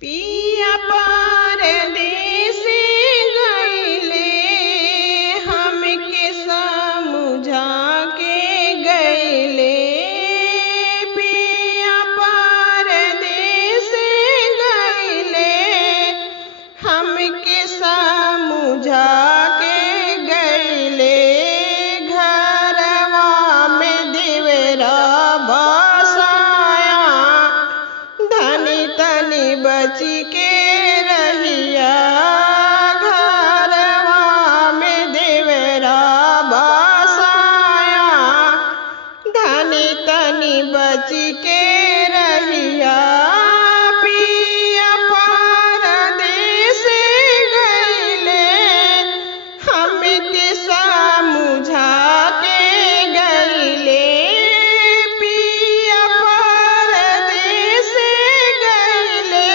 पिया परदेसी गइले हमके समझा के गइले। पिया परदेसी गइले हमके समझा के गइले। घरवा में देवरा बसाया धनी तनी बची के रहिया। घरवा में देवरा बसाया धनी तनी बची के रहिया। पिया परदेसी गइले हमके समझा के गइले। पिया परदेसी गइले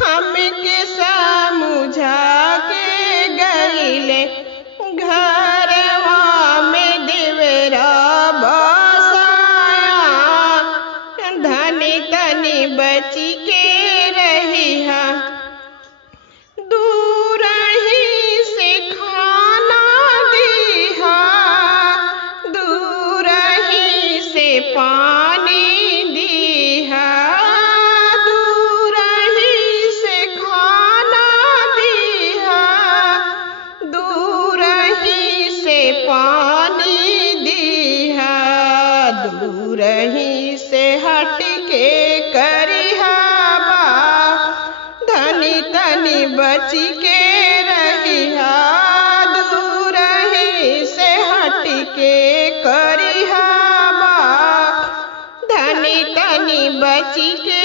हमके समझा के गइले। घरवा में देवरा बसाया धनी तनी बची के रहिया। दूर ही से खाना दिहा दूर ही से पानी दिहा। दूर ही से खाना दिहा दूर ही से पानी दिहा। दूर ही से हट के करिहा बा धनी तनी बची के रहिया। दूर ही से हट के करिहा बा धनी तनी बची के